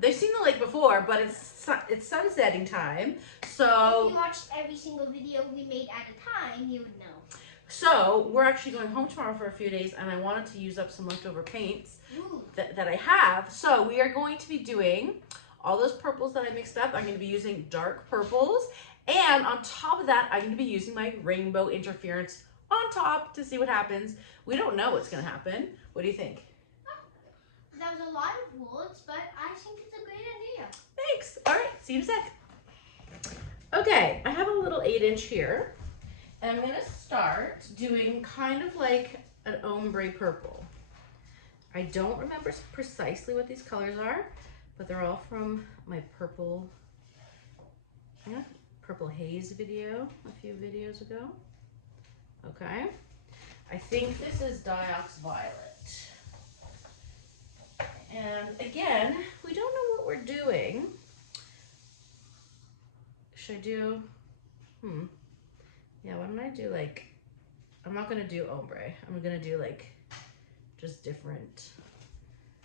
They've seen the lake before, but it's sunsetting time. So if you watched every single video we made at a time, you would know. So we're actually going home tomorrow for a few days, and I wanted to use up some leftover paints that I have. So we are going to be doing all those purples that I mixed up. I'm going to be using dark purples, and on top of that, I'm going to be using my rainbow interference on top to see what happens. We don't know what's going to happen. What do you think? That was a lot of words, but I think it's a great idea. Thanks. All right, see you in a sec. Okay, I have a little 8-inch here. And I'm going to start doing kind of like an ombre purple. I don't remember precisely what these colors are, but they're all from my purple haze video a few videos ago. Okay. I think this is Diox Violet. And again, we don't know what we're doing. Should I do, yeah, why don't I do like, I'm not gonna do ombre. I'm gonna do like just different,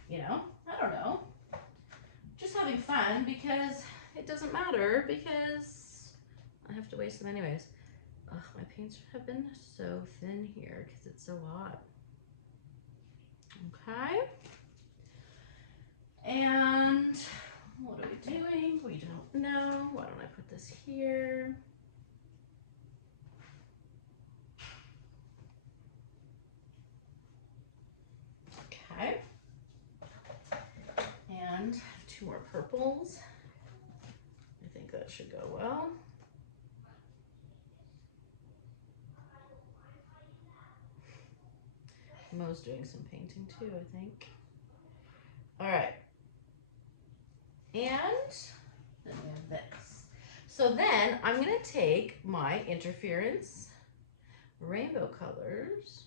you know, I don't know. Just having fun because it doesn't matter because I have to waste them anyways. Ugh, my paints have been so thin here because it's so hot. Okay. And what are we doing? We don't know. Why don't I put this here? Okay. And 2 more purples. I think that should go well. Mo's doing some painting too, I think. All right. And then we have this. So then I'm going to take my interference rainbow colors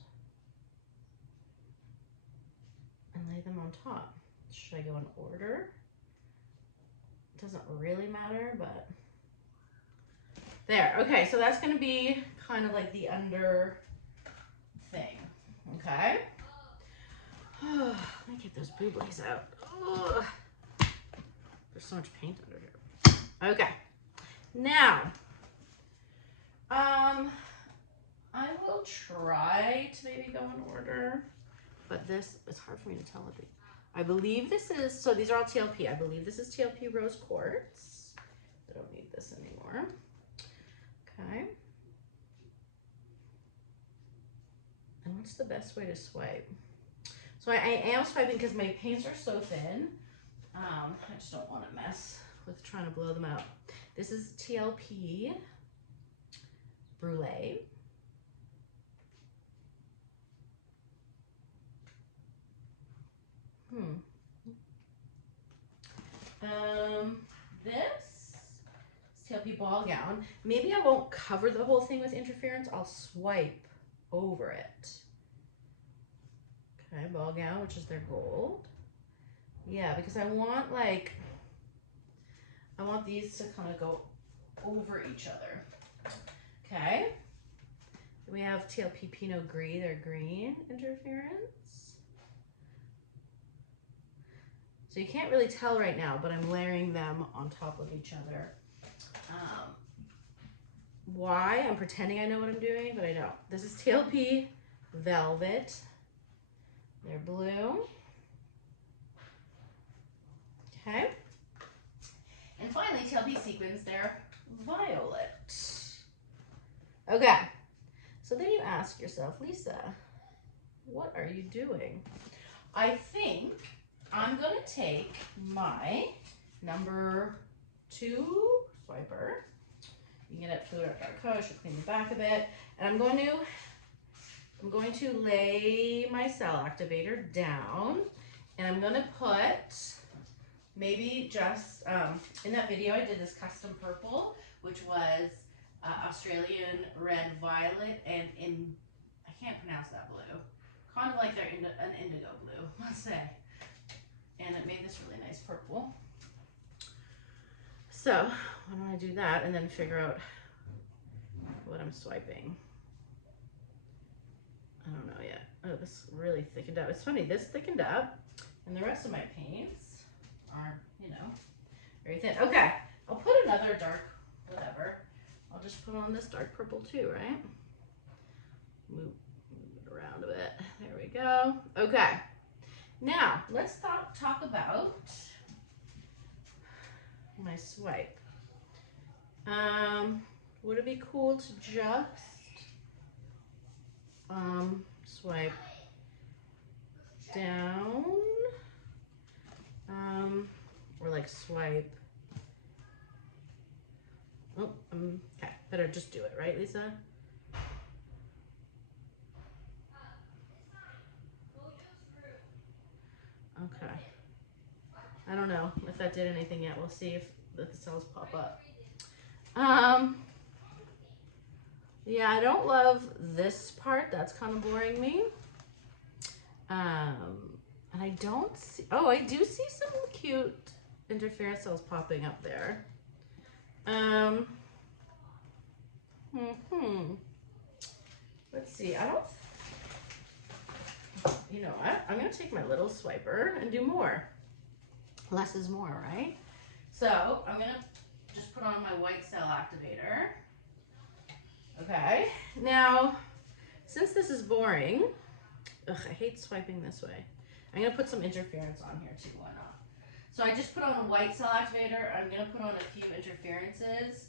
and lay them on top. Should I go in order? It doesn't really matter, but there. Okay, so that's going to be kind of like the under thing. Okay. Let me get those booblies out. Ugh. There's so much paint under here. Okay. Now, I will try to maybe go in order, but this is hard for me to tell what the, I believe this is, so these are all TLP. I believe this is TLP Rose Quartz. I don't need this anymore. Okay. And what's the best way to swipe? So I am swiping because my paints are so thin. I just don't want to mess with trying to blow them out. This is TLP Brulee. This is TLP Ball Gown. Maybe I won't cover the whole thing with interference. I'll swipe over it. Okay, Ball Gown, which is their gold. Yeah, because I want these to kind of go over each other. Okay. Then we have TLP Pinot Gris, their green interference. So you can't really tell right now, but I'm layering them on top of each other. Why? I'm pretending I know what I'm doing, but I don't. This is TLP Velvet. They're blue. Okay. And finally, TLP Sequins, they're violet. Okay. So then you ask yourself, Lisa, what are you doing? I think I'm going to take my number 2 swiper. You can get it Floetrol. She'll clean the back a bit. And I'm going to lay my cell activator down, and I'm going to put maybe just, in that video I did this custom purple, which was Australian red violet and I can't pronounce that blue. Kind of like they're an indigo blue, let's say. And it made this really nice purple. So why don't I do that and then figure out what I'm swiping. I don't know yet. Oh, this really thickened up. It's funny, this thickened up and the rest of my paints are, you know, very thin. Okay, I'll put another dark, whatever. I'll just put on this dark purple too, right? Move it around a bit. There we go. Okay, now let's talk about my swipe. Would it be cool to just swipe down, or like swipe, oh, okay, better just do it, right, Lisa? Okay, I don't know if that did anything yet. We'll see if the cells pop up. Yeah, I don't love this part. That's kind of boring me. And I don't see, oh, I do see some cute interference cells popping up there. Let's see, I don't, you know what? I'm gonna take my little swiper and do more. Less is more, right? So I'm gonna just put on my white cell activator. Okay, now, since this is boring, ugh, I hate swiping this way. I'm gonna put some interference on here too, why not? So I just put on a white cell activator. I'm gonna put on a few interferences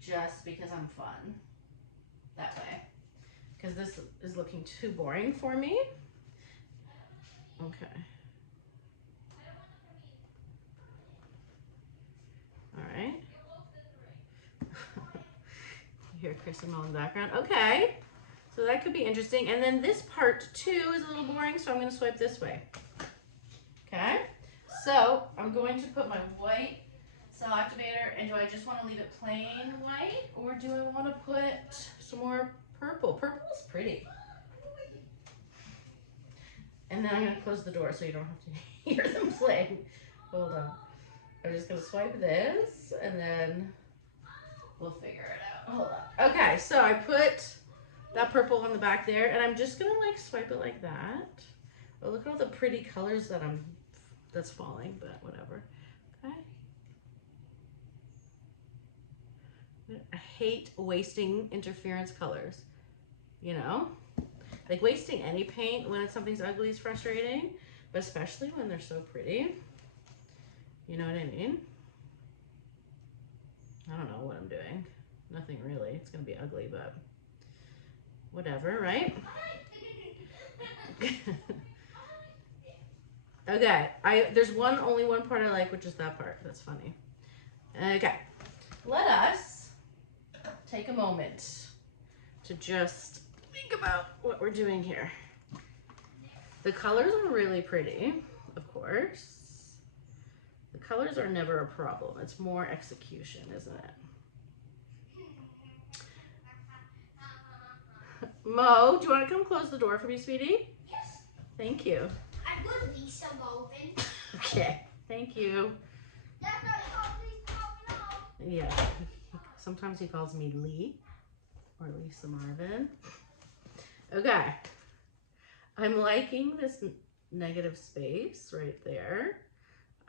just because I'm fun that way. Because this is looking too boring for me. Okay. All right. You hear Chris and Mo in the background. Okay. So that could be interesting. And then this part too is a little boring, so I'm going to swipe this way. Okay. So I'm going to put my white cell activator, and do I just want to leave it plain white, or do I want to put some more purple? Purple is pretty. And then I'm going to close the door so you don't have to hear them playing. Hold on. I'm just going to swipe this, and then we'll figure it out. Hold on. Okay, so I put that purple on the back there, and I'm just going to like swipe it like that. Oh, look at all the pretty colors that's falling, but whatever. Okay. I hate wasting interference colors, you know? Like wasting any paint when something's ugly is frustrating, but especially when they're so pretty. You know what I mean? I don't know what I'm doing. Nothing really. It's gonna be ugly, but whatever, right? Okay, there's only one part I like, which is that part. That's funny. Okay, let us take a moment to just think about what we're doing here. The colors are really pretty, of course. The colors are never a problem. It's more execution, isn't it? Mo, do you want to come close the door for me, sweetie? Yes. Thank you. I'm good, Lisa Marvin. Okay, thank you. That's not how Lisa Marvin. Yeah, sometimes he calls me Lee or Lisa Marvin. Okay, I'm liking this negative space right there.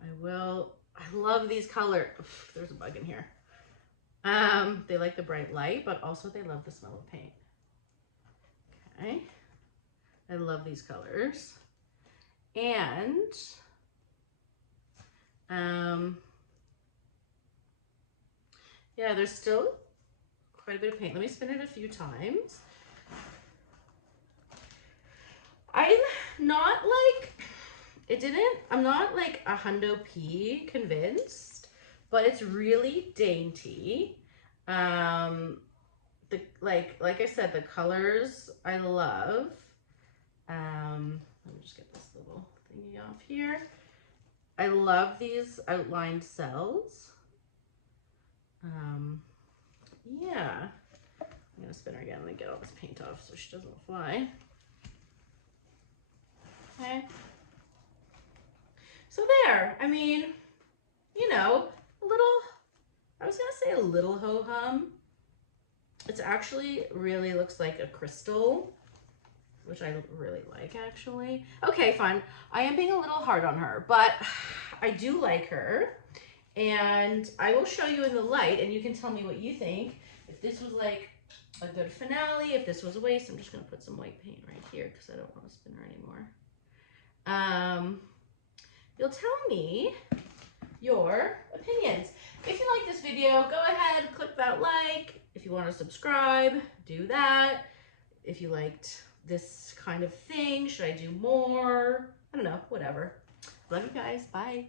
I love these colors. There's a bug in here. They like the bright light, but also they love the smell of paint. Okay, I love these colors. And yeah, there's still quite a bit of paint. Let me spin it a few times. I'm not like 100% convinced, but it's really dainty. Like I said, the colors I love. Let me just get this little thingy off here. I love these outlined cells. Yeah. I'm gonna spin her again and get all this paint off so she doesn't fly. Okay. So there, I mean, you know, I was gonna say a little ho-hum. It's actually really looks like a crystal which I really like actually. Okay, fine. I am being a little hard on her, but I do like her. And I will show you in the light and you can tell me what you think. If this was like a good finale, if this was a waste, I'm just gonna put some white paint right here because I don't want to spin her anymore. You'll tell me your opinions. If you like this video, go ahead, click that like. If you want to subscribe, do that. If you liked this kind of thing, should I do more? I don't know, whatever. Love you guys, bye.